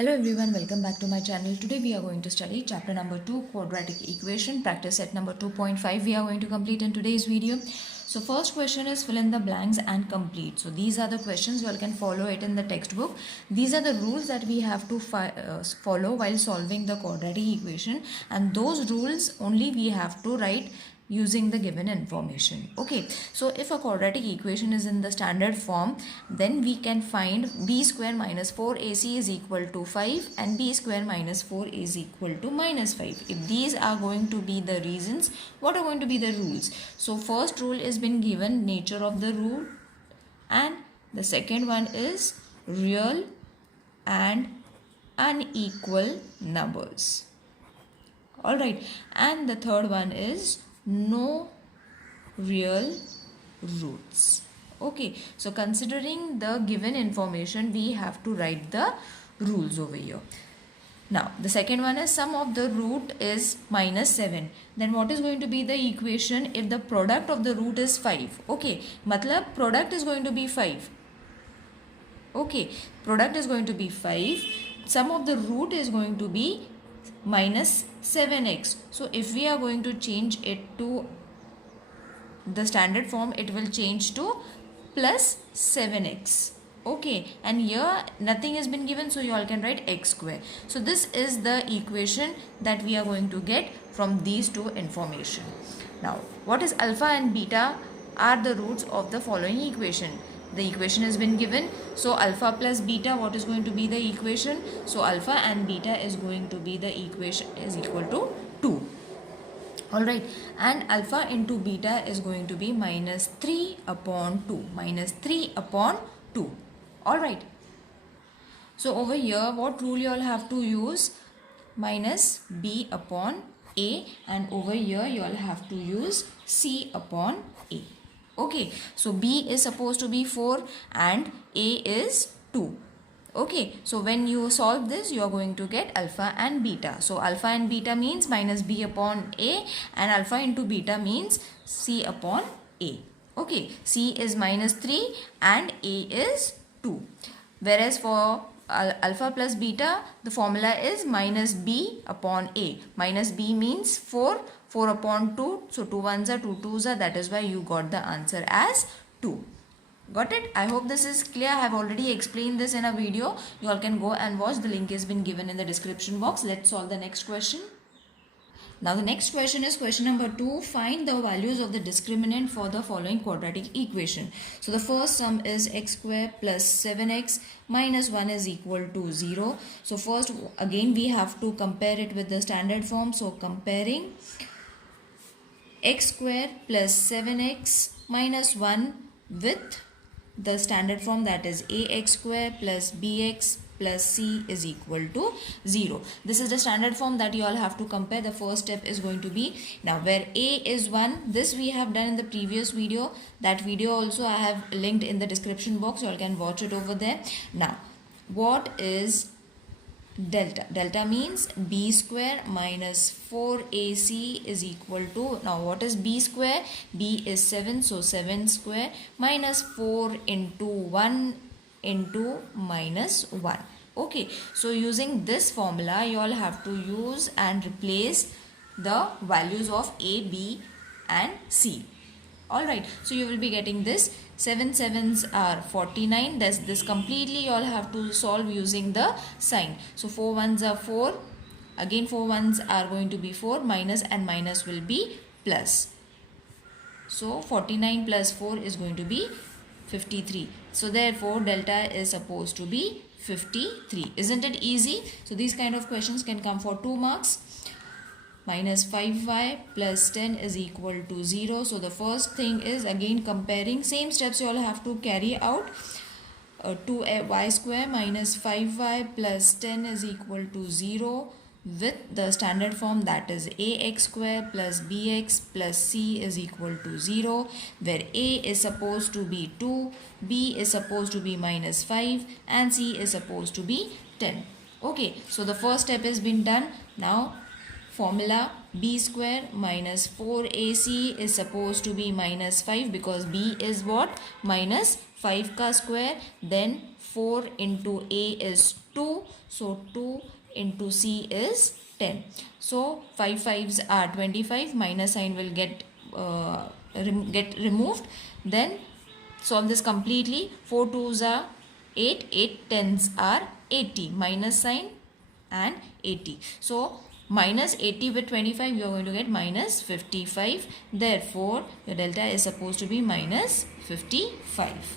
Hello everyone, welcome back to my channel. Today we are going to study chapter number 2, quadratic equation, practice set number 2.5 we are going to complete in today's video. So first question is fill in the blanks and complete. So these are the questions, you all can follow it in the textbook. These are the rules that we have to follow while solving the quadratic equation, and those rules only we have to write using the given information. Okay, so if a quadratic equation is in the standard form, then we can find b square minus 4ac is equal to 5 and b square minus 4 is equal to minus 5. If these are going to be the reasons, what are going to be the rules? So first rule is been given, nature of the rule, and the second one is real and unequal numbers. Alright, and the third one is no real roots. Okay, so considering the given information, we have to write the rules over here. Now the second one is sum of the root is minus 7. Then what is going to be the equation if the product of the root is 5? Okay, matlab product is going to be 5. Okay, product is going to be 5. Sum of the root is going to be minus 7x. So if we are going to change it to the standard form, it will change to plus 7x. Okay, and here nothing has been given, so you all can write x square. So this is the equation that we are going to get from these two information. Now what is alpha and beta are the roots of the following equation. The equation has been given, so alpha plus beta, what is going to be the equation? So alpha and beta is going to be the equation is equal to 2. Alright, and alpha into beta is going to be minus 3 upon 2. Minus 3 upon 2. Alright. So over here, what rule you all have to use? Minus b upon a, and over here you all have to use c upon a. Okay, so b is supposed to be 4 and a is 2. Okay, so when you solve this, you are going to get alpha and beta. So alpha and beta means minus b upon a, and alpha into beta means c upon a. Okay, c is minus 3 and a is 2. Whereas for alpha plus beta, the formula is minus b upon a. Minus b means 4 upon 2. So 2 ones are 2 twos are, that is why you got the answer as 2. Got it? I hope this is clear. I have already explained this in a video. You all can go and watch. The link has been given in the description box. Let's solve the next question. Now the next question is question number 2. Find the values of the discriminant for the following quadratic equation. So the first sum is x square plus 7x minus 1 is equal to 0. So first again we have to compare it with the standard form. So comparing x square plus 7x minus 1 with the standard form, that is ax square plus bx plus c is equal to 0. This is the standard form that you all have to compare. The first step is going to be, now where a is 1, this we have done in the previous video. That video also I have linked in the description box. You all can watch it over there. Now what is delta? Delta means b square minus 4ac is equal to, now what is b square? b is 7, so 7 square minus 4 into 1 into minus 1. Okay, so using this formula you all have to use and replace the values of a, b and c. Alright, so you will be getting this. 7 sevens are 49. This completely you all have to solve using the sign. So 4 ones are 4. Again 4 ones are going to be 4. Minus and minus will be plus. So 49 plus 4 is going to be 53. So therefore delta is supposed to be 53. Isn't it easy? So these kind of questions can come for 2 marks. Minus 5y plus 10 is equal to 0. So the first thing is again comparing. Same steps you all have to carry out. 2y square minus 5y plus 10 is equal to 0 with the standard form, that is ax square plus bx plus c is equal to 0, where a is supposed to be 2, b is supposed to be minus 5 and c is supposed to be 10. Okay, so the first step has been done. Now formula b square minus 4ac is supposed to be minus 5 because b is what? Minus 5 ka square. Then 4 into a is 2. So 2 into C is 10. So 5 5s are 25. Minus sign will get removed. Then solve this completely. 4 2s are 8. 8 10s are 80. Minus sign and 80. So minus 80 with 25, you are going to get minus 55. Therefore, your delta is supposed to be minus 55.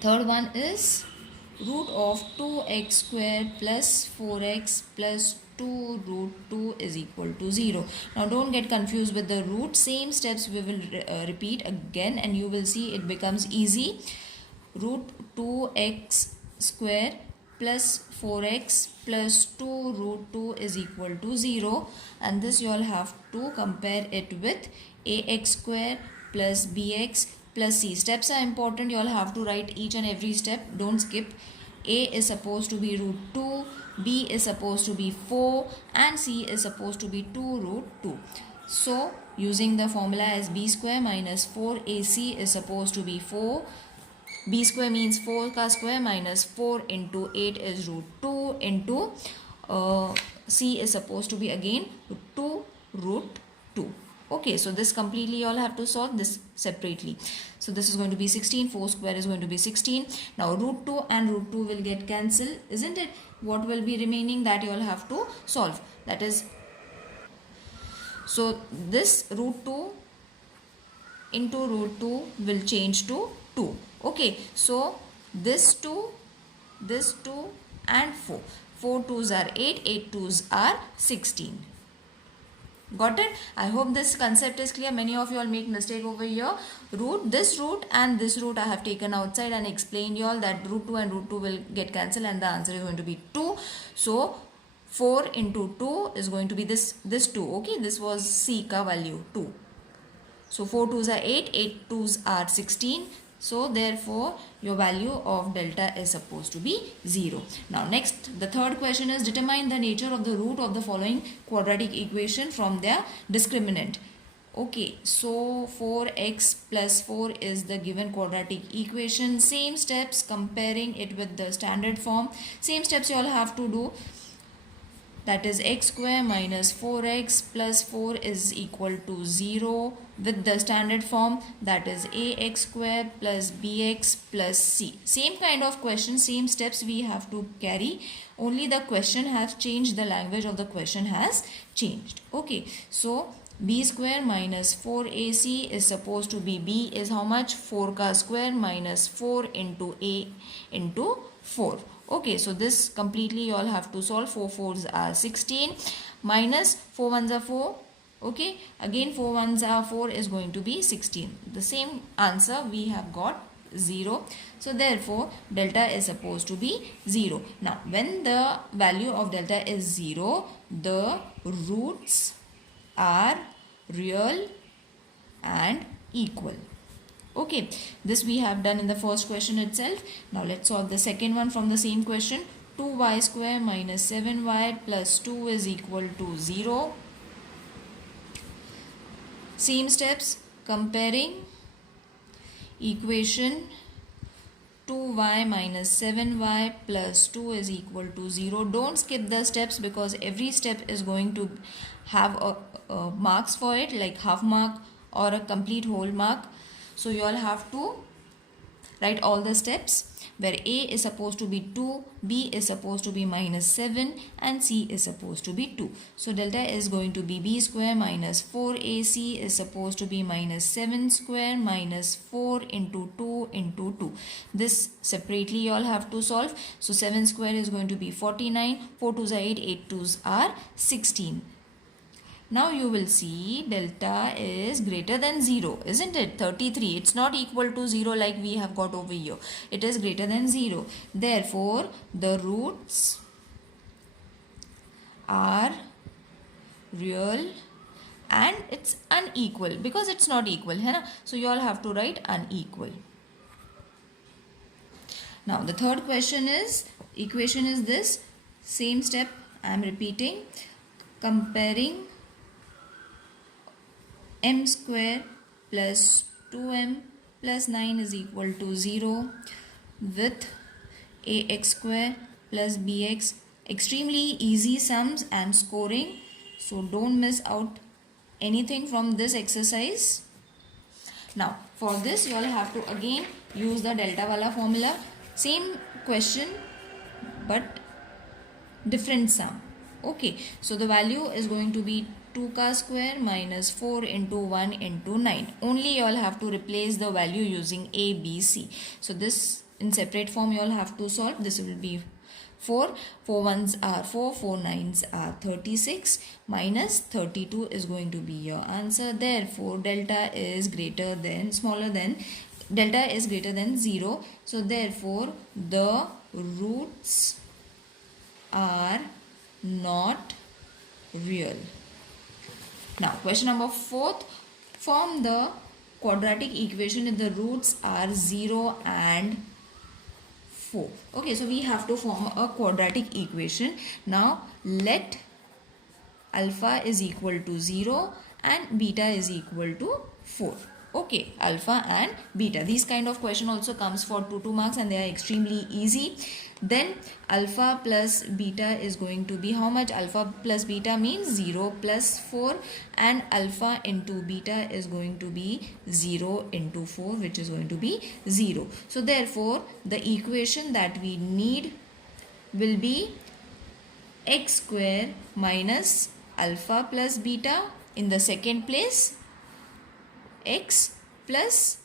Third one is root of 2x square plus 4x plus 2 root 2 is equal to 0. Now don't get confused with the root. Same steps we will repeat again and you will see it becomes easy. Root 2x square plus 4x plus 2 root 2 is equal to 0, and this you all have to compare it with ax square plus bx plus c. Steps are important. You all have to write each and every step. Don't skip. A is supposed to be root 2, b is supposed to be 4 and c is supposed to be 2 root 2. So using the formula as b square minus 4ac is supposed to be 4. B square means 4 ka square minus 4 into 8 is root 2 into C is supposed to be again 2 root 2. Okay, so this completely you all have to solve this separately. So this is going to be 16, 4 square is going to be 16. Now root 2 and root 2 will get cancelled, isn't it? What will be remaining, that you all have to solve. That is, so this root 2 into root 2 will change to 2. Okay, so this 2 and 4. 4 2s are 8, 8 2s are 16. Got it? I hope this concept is clear. Many of you all make mistake over here. This root and this root I have taken outside and explained you all that root 2 and root 2 will get cancelled and the answer is going to be 2. So 4 into 2 is going to be this 2. Okay, this was C ka value 2. So 4 2s are 8, 8 2s are 16. So therefore your value of delta is supposed to be 0. Now next, the third question is determine the nature of the root of the following quadratic equation from their discriminant. Okay, so 4x plus 4 is the given quadratic equation. Same steps, comparing it with the standard form. Same steps you all have to do. That is x square minus 4x plus 4 is equal to 0 with the standard form, that is ax square plus bx plus c. Same kind of question, same steps we have to carry. Only the question has changed, the language of the question has changed. Okay, so b square minus 4ac is supposed to be, b is how much? 4 ka square minus 4 into a into 4. Okay, so this completely you all have to solve. 4 4s are 16 minus 4 1s are 4. Okay, again 4 1s are 4 is going to be 16. The same answer we have got 0. So therefore delta is supposed to be 0. Now when the value of delta is 0, the roots are real and equal. Okay, this we have done in the first question itself. Now let's solve the second one from the same question. 2y square minus 7y plus 2 is equal to 0. Same steps, comparing equation 2y minus 7y plus 2 is equal to 0. Don't skip the steps because every step is going to have a marks for it, like half mark or a complete whole mark. So you all have to write all the steps where a is supposed to be 2, b is supposed to be minus 7 and c is supposed to be 2. So delta is going to be b square minus 4ac is supposed to be minus 7 square minus 4 into 2 into 2. This separately you all have to solve. So 7 square is going to be 49, 4 2s are 8, 8 2s are 16. Now you will see delta is greater than 0, isn't it? 33. It's not equal to 0 like we have got over here. It is greater than 0. Therefore, the roots are real and it's unequal because it's not equal. Hai? So you all have to write unequal. Now the third question is, equation is this. Same step I am repeating. Comparing m square plus 2m plus 9 is equal to 0 with ax square plus bx. Extremely easy sums and scoring, so don't miss out anything from this exercise. Now for this you all have to again use the delta wala formula. Same question but different sum. Okay, so the value is going to be 2 ka square minus 4 into 1 into 9. Only you all have to replace the value using a, b, c. So this in separate form you all have to solve. This will be 4 1s are 4, 4 9s are 36, minus 32 is going to be your answer. Therefore delta is greater than, smaller than, delta is greater than 0. So therefore the roots are not real. Now question number 4, form the quadratic equation if the roots are 0 and 4. Okay, so we have to form a quadratic equation. Now let alpha is equal to 0 and beta is equal to 4. Okay, alpha and beta. These kind of question also comes for 2 marks and they are extremely easy. Then alpha plus beta is going to be how much? Alpha plus beta means 0 plus 4 and alpha into beta is going to be 0 into 4, which is going to be 0. So therefore the equation that we need will be x square minus alpha plus beta, in the second place x plus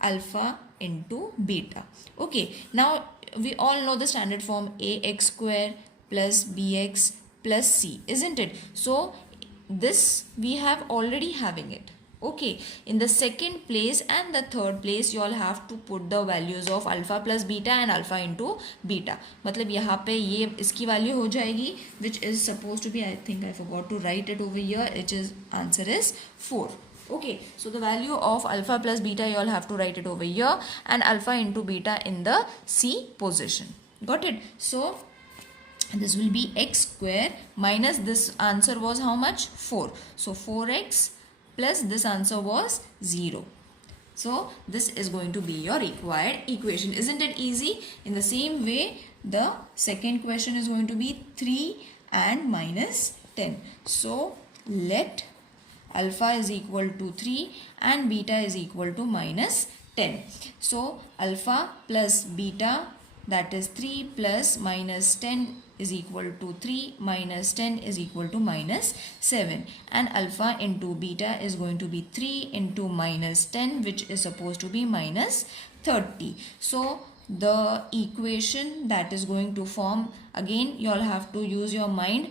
alpha into beta. Okay, now we all know the standard form ax square plus bx plus c, isn't it? So this we have already having it. Okay, in the second place and the third place you all have to put the values of alpha plus beta and alpha into beta. मतलब यहाँ पे ये इसकी value हो जाएगी, which is supposed to be, I think I forgot to write it over here, it is, answer is 4. Okay, so the value of alpha plus beta you all have to write it over here and alpha into beta in the C position. Got it? So this will be x square minus this answer was how much? 4. So 4x plus this answer was 0. So this is going to be your required equation. Isn't it easy? In the same way, the second question is going to be 3 and minus 10. So let alpha is equal to 3 and beta is equal to minus 10. So alpha plus beta, that is 3 plus minus 10 is equal to 3 minus 10 is equal to minus 7, and alpha into beta is going to be 3 into minus 10, which is supposed to be minus 30. So the equation that is going to form, again you all have to use your mind,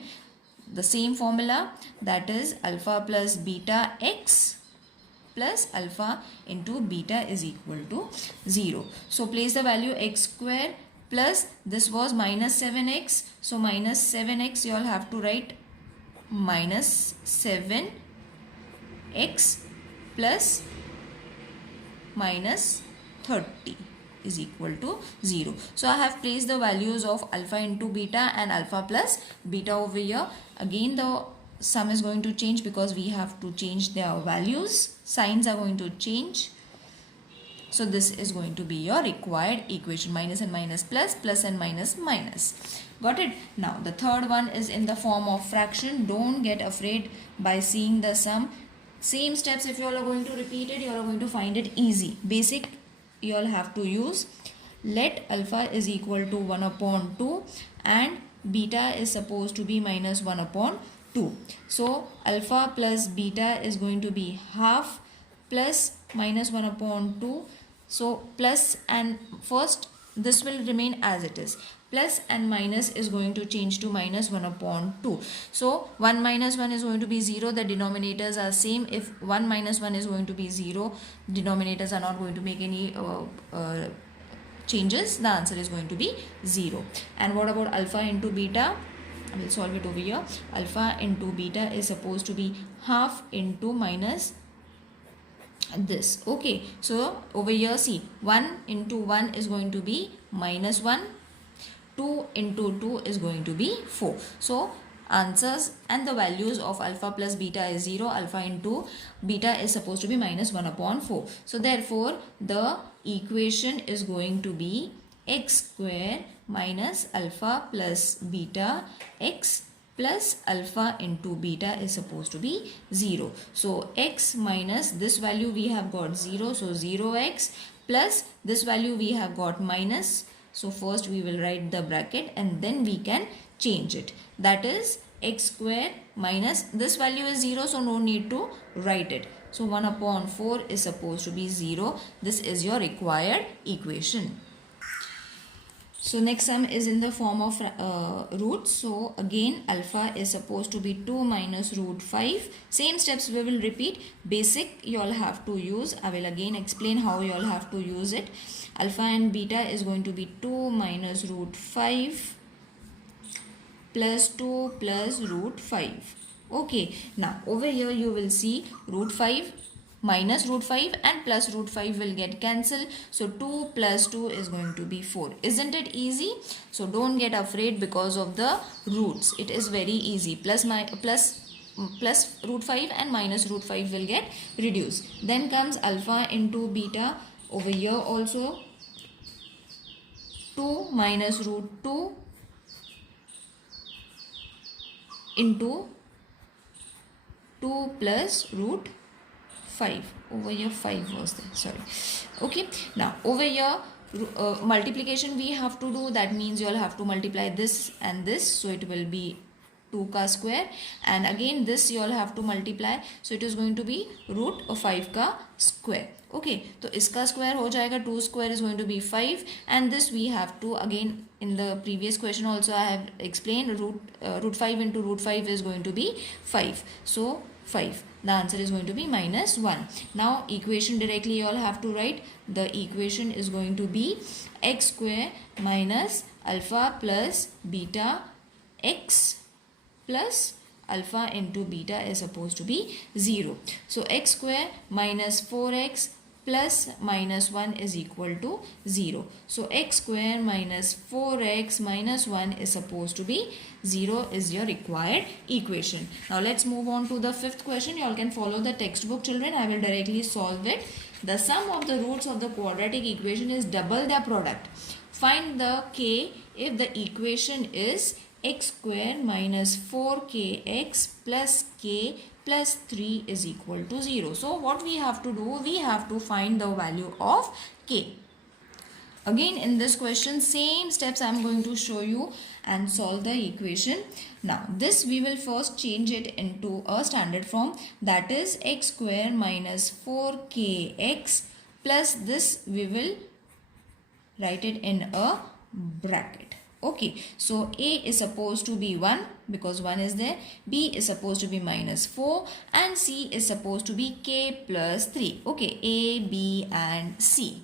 the same formula, that is alpha plus beta x plus alpha into beta is equal to 0. So place the value x square plus this was minus 7x. So minus 7x you all have to write minus 7x plus minus 30 is equal to 0. So I have placed the values of alpha into beta and alpha plus beta over here. Again the sum is going to change because we have to change their values. Signs are going to change. So this is going to be your required equation. Minus and minus plus, plus and minus minus. Got it? Now the third one is in the form of fraction. Don't get afraid by seeing the sum. Same steps, if you all are going to repeat it, you all are going to find it easy. Basic you all have to use. Let alpha is equal to 1 upon 2 and beta is supposed to be minus 1 upon 2. So alpha plus beta is going to be half plus minus 1 upon 2. So plus and first this will remain as it is. Plus and minus is going to change to minus 1 upon 2. So 1 minus 1 is going to be 0. The denominators are same. If 1 minus 1 is going to be 0, denominators are not going to make any changes. The answer is going to be 0. And what about alpha into beta? I will solve it over here. Alpha into beta is supposed to be half into minus this. Okay, so over here see, 1 into 1 is going to be minus 1, 2 into 2 is going to be 4. So answers and the values of alpha plus beta is 0. Alpha into beta is supposed to be minus 1 upon 4. So therefore the equation is going to be x square minus alpha plus beta x plus alpha into beta is supposed to be 0. So x minus this value we have got 0. So 0x plus this value we have got minus. So first we will write the bracket and then we can change it. That is x square minus this value is 0. So no need to write it. So 1 upon 4 is supposed to be 0. This is your required equation. So next sum is in the form of roots. So again alpha is supposed to be 2 minus root 5. Same steps we will repeat. Basic you all have to use. I will again explain how you all have to use it. Alpha and beta is going to be 2 minus root 5 plus 2 plus root 5. Okay, now over here you will see root 5 minus root 5 and plus root 5 will get cancelled. So 2 plus 2 is going to be 4. Isn't it easy? So don't get afraid because of the roots. It is very easy. Plus root 5 and minus root 5 will get reduced. Then comes alpha into beta. Over here also 2 minus root 2 into 2 plus root 5. Over here 5 was there, sorry. Okay, now over here multiplication we have to do. That means you all have to multiply this and this. So it will be 2 ka square, and again this you all have to multiply. So it is going to be root of 5 ka square. Okay, so iska square ho jayega. 2 square is going to be 5, and this we have to again in the previous question also I have explained root 5 into root 5 is going to be 5. So 5. The answer is going to be minus 1. Now equation directly you all have to write. The equation is going to be x square minus alpha plus beta x plus alpha into beta is supposed to be 0. So x square minus 4x plus minus 1 is equal to 0. So x square minus 4x minus 1 is supposed to be 0 is your required equation. Now let's move on to the fifth question. You all can follow the textbook, children. I will directly solve it. The sum of the roots of the quadratic equation is double their product. Find the k if the equation is x square minus 4kx plus k plus 3 is equal to 0. So what we have to do, we have to find the value of k. Again in this question same steps I am going to show you and solve the equation. Now this we will first change it into a standard form, that is x square minus 4kx plus this we will write it in a bracket. Okay, so a is supposed to be 1 because 1 is there, b is supposed to be minus 4 and c is supposed to be k plus 3. Okay, a, b and c.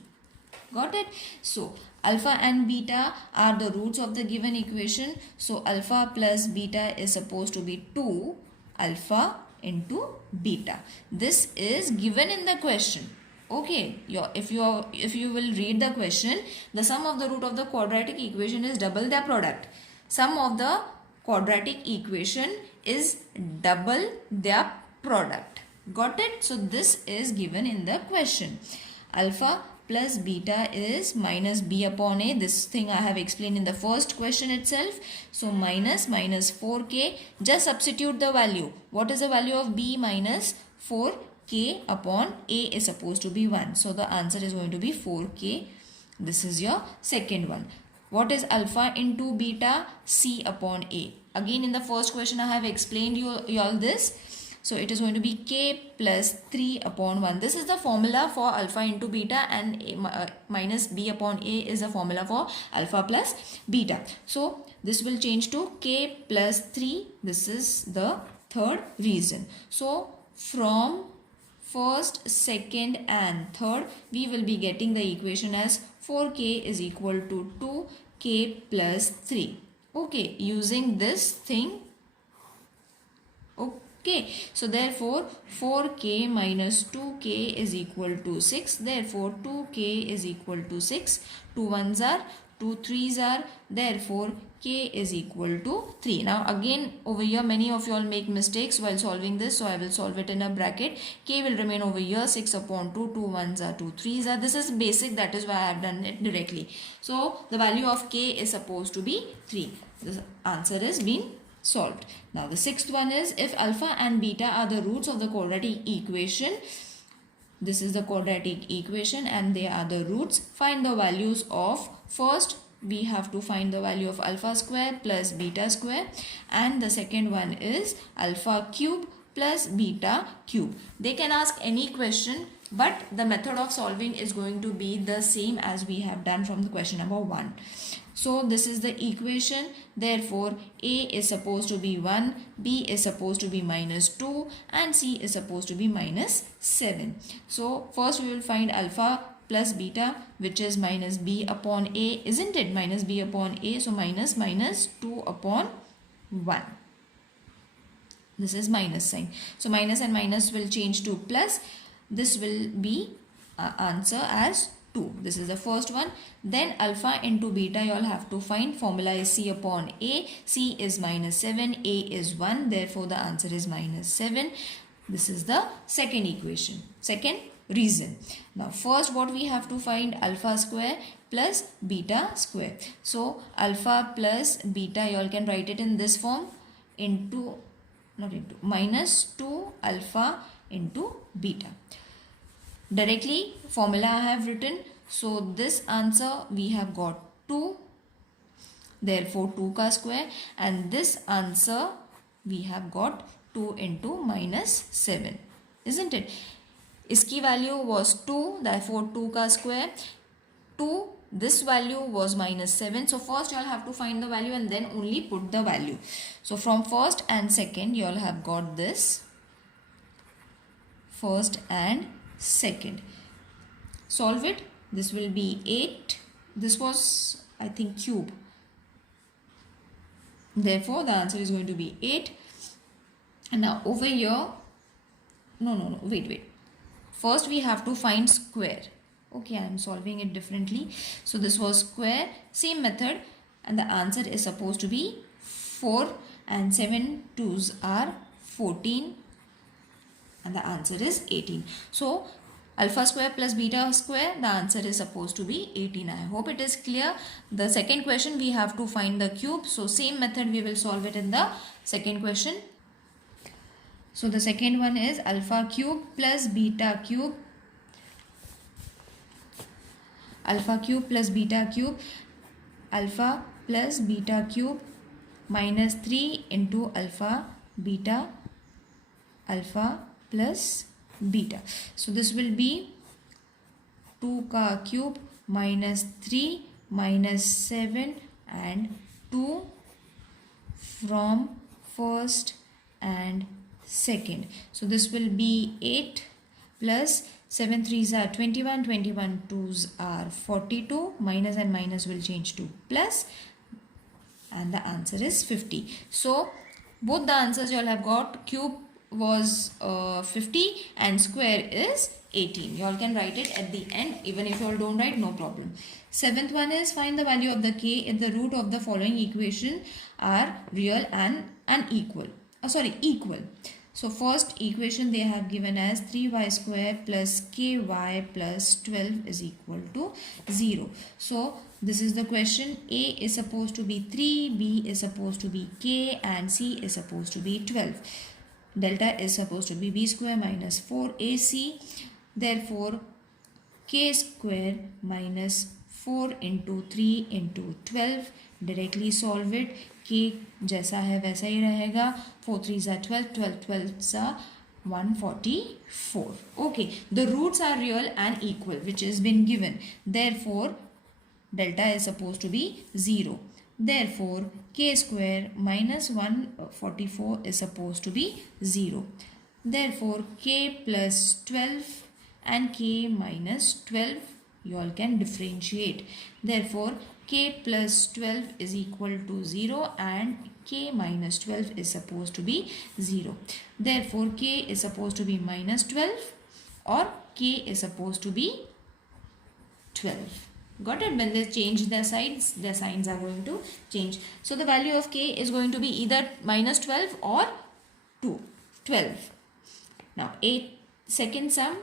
Got it? So alpha and beta are the roots of the given equation. So alpha plus beta is supposed to be 2 alpha into beta. This is given in the question. Okay, if you will read the question, the sum of the root of the quadratic equation is double their product. Sum of the quadratic equation is double their product. Got it? So this is given in the question. Alpha plus beta is minus b upon a. This thing I have explained in the first question itself. So minus 4k. Just substitute the value. What is the value of b minus 4k upon a is supposed to be 1. So the answer is going to be 4k. This is your second one. What is alpha into beta? C upon a. Again in the first question I have explained you all this. So it is going to be k plus 3 upon 1. This is the formula for alpha into beta, and minus b upon a is the formula for alpha plus beta. So this will change to k plus 3. This is the third reason. So from first, second and third we will be getting the equation as 4k is equal to 2k plus 3. Okay, using this thing. Okay, so therefore 4k minus 2k is equal to 6. Therefore 2k is equal to 6. 2 ones are 2 3s are, therefore k is equal to 3. Now again over here many of you all make mistakes while solving this, so I will solve it in a bracket. K will remain over here, 6 upon 2, 2 1s are 2 3s are. This is basic, that is why I have done it directly. So the value of k is supposed to be 3. The answer is being solved. Now the sixth one is, if alpha and beta are the roots of the quadratic equation, this is the quadratic equation and they are the roots, find the values of, first we have to find the value of alpha square plus beta square, and the second one is alpha cube plus beta cube. They can ask any question, but the method of solving is going to be the same as we have done from the question number 1. So this is the equation, therefore A is supposed to be 1, B is supposed to be minus 2 and C is supposed to be minus 7. So first we will find alpha plus beta, which is minus b upon a, isn't it? Minus b upon a, so minus 2 upon 1. This is minus sign. So minus and minus will change to plus. This will be answer as 2. This is the first one. Then alpha into beta you all have to find. Formula is c upon a. C is minus 7, a is 1. Therefore the answer is minus 7. This is the second equation. Second reason. Now first what we have to find, alpha square plus beta square. So alpha plus beta you all can write it in this form, into minus 2 alpha into beta. Directly formula I have written. So this answer we have got 2, therefore 2 ka square, and this answer we have got 2 into minus 7, isn't it? Iski value was 2, therefore 2 ka square. 2, this value was minus 7. So first you all have to find the value and then only put the value. So from first and second you all have got this. First and second. Solve it. This will be 8. This was, I think, cube. Therefore the answer is going to be 8. And now over here, wait. First we have to find square. Okay, I am solving it differently. So this was square, same method, and the answer is supposed to be 4, and 7 2s are 14, and the answer is 18. So alpha square plus beta square, the answer is supposed to be 18. I hope it is clear. The second question we have to find the cube. So same method we will solve it in the second question. So the second one is alpha cube plus beta cube. Alpha cube plus beta cube. Alpha plus beta cube minus 3 into alpha beta, alpha plus beta. So this will be 2 ka cube minus 3 minus 7 and 2 from first and second. So this will be 8 plus 7 3s are 21, 21 2s are 42, minus and minus will change to plus, and the answer is 50. So both the answers you all have got. Cube was 50 and square is 18. You all can write it at the end. Even if you all don't write, no problem. Seventh one is, find the value of the k if the root of the following equation are real and unequal. Equal. So first equation they have given as 3y square plus ky plus 12 is equal to 0. So this is the question. A is supposed to be 3, B is supposed to be k, and C is supposed to be 12. Delta is supposed to be b square minus 4ac. Therefore k square minus 4 into 3 into 12. Directly solve it. k जैसा है वैसा ही रहेगा. 4 3s are 12, 12 12s are 144. Okay, the roots are real and equal, which has been given. Therefore delta is supposed to be 0. Therefore k square minus 144 is supposed to be 0. Therefore k plus 12 and k minus 12 you all can differentiate. Therefore k plus 12 is equal to 0 and k minus 12 is supposed to be 0. Therefore k is supposed to be minus 12 or k is supposed to be 12. Got it? When they change their signs are going to change. So the value of k is going to be either minus 12 or 12. Now second sum,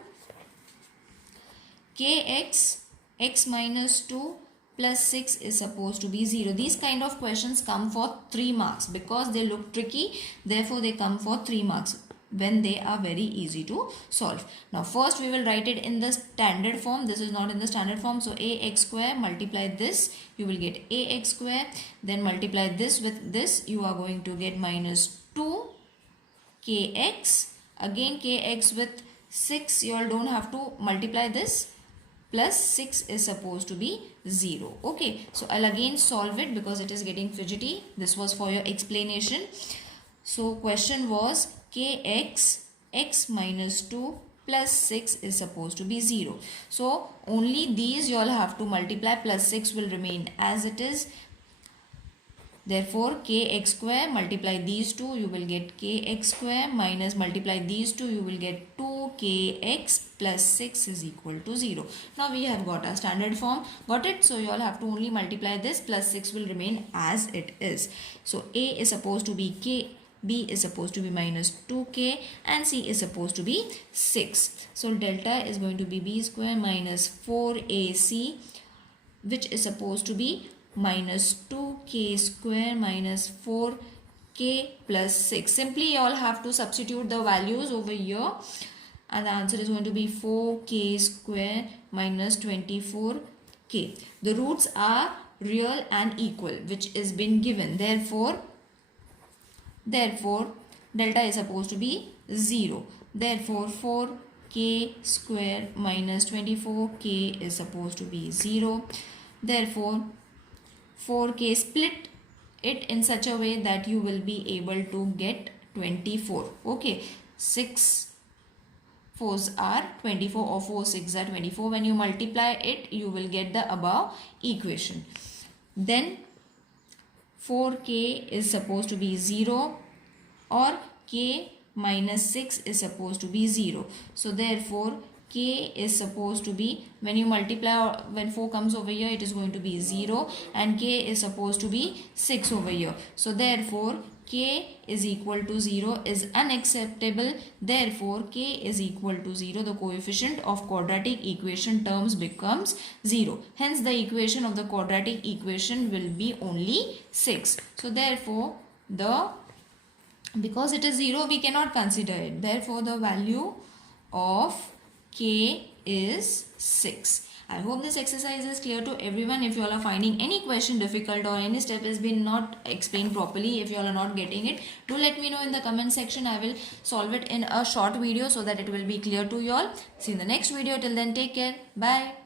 kx x minus 2 plus 6 is supposed to be 0. These kind of questions come for 3 marks because they look tricky. Therefore, they come for 3 marks when they are very easy to solve. Now, first we will write it in the standard form. This is not in the standard form. So, ax square multiply this. You will get ax square. Then multiply this with this. You are going to get minus 2 kx. Again, kx with 6. You all don't have to multiply this. Plus 6 is supposed to be 0. Okay, so I'll again solve it because it is getting fidgety. This was for your explanation. So question was kx x minus 2 plus 6 is supposed to be 0. So only these you all have to multiply, plus 6 will remain as it is. Therefore, kx square multiply these two, you will get kx square, minus multiply these two, you will get 2kx plus 6 is equal to 0. Now we have got our standard form. Got it? So you all have to only multiply this, plus 6 will remain as it is. So a is supposed to be k, b is supposed to be minus 2k, and c is supposed to be 6. So delta is going to be b square minus 4ac, which is supposed to be minus 2k square minus 4k plus 6. Simply you all have to substitute the values over here, and the answer is going to be 4k square minus 24k. The roots are real and equal, which is been given. Therefore delta is supposed to be 0. Therefore 4k square minus 24k is supposed to be 0. Therefore 4k, split it in such a way that you will be able to get 24. Okay, 6 4s are 24 or 4 6 are 24. When you multiply it, you will get the above equation. Then 4k is supposed to be 0 or k minus 6 is supposed to be 0. So therefore k is supposed to be, when you multiply, when 4 comes over here, it is going to be 0, and k is supposed to be 6 over here. So therefore k is equal to 0 is unacceptable. Therefore k is equal to 0. The coefficient of quadratic equation terms becomes 0. Hence the equation of the quadratic equation will be only 6. So therefore because it is 0, we cannot consider it. Therefore the value of k is 6. I hope this exercise is clear to everyone. If you all are finding any question difficult or any step has been not explained properly, if you all are not getting it, do let me know in the comment section. I will solve it in a short video so that it will be clear to you all. See you in the next video. Till then, take care. Bye.